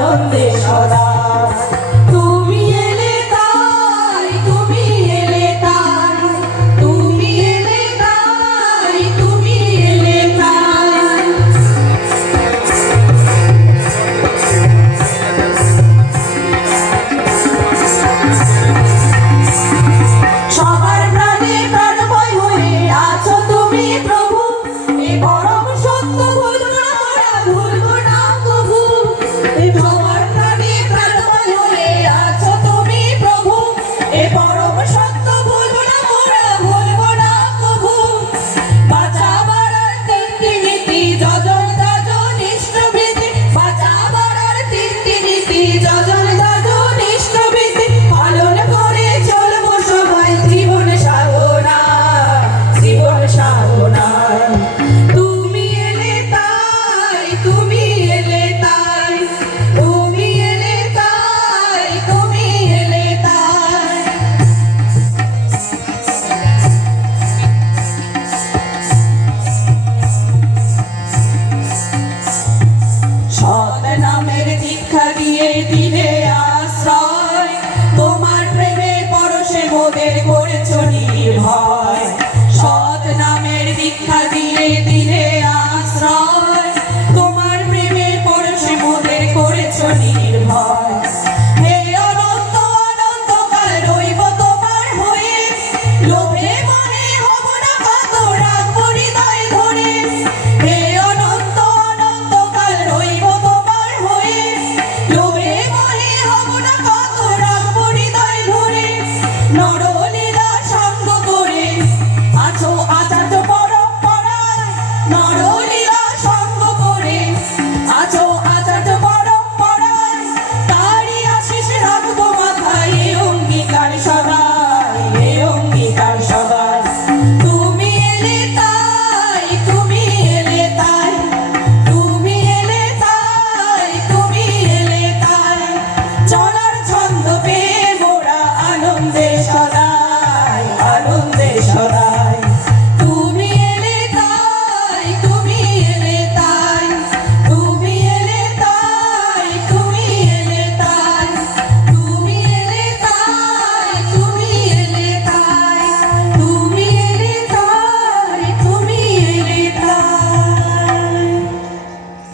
আনন্দে সদা। তুমি এলে তাই, তুমি এলে তাই, তুমি এলে তাই, তুমি এলে তাই। সবার প্রাণে প্রাণময় হয়ে আছো তুমি প্রভু, এ পরম সত্য ভুলব না মোরা, ভুলব না কভু। সবার প্রাণে প্রাণময় হয়ে আছো তুমি প্রভু, এ পরম সত্য ভুলব না মোরা, ভুলব না কভু। বাঁচাবার আর তিনটি নীতি, যজন যাজন ইষ্টভীতি, বাঁচাবার আর তিনটি নীতি, যজন যাজন ইষ্টভীতি, পালন করে চলবো সবাই জীবন সাধনায়, জীবন সাধনায়। তুমি এলে তাই, তুমি এলে তাই, তুমি এলে তাই, তুমি এলে তাই। সৎ নামের দীক্ষা দিয়ে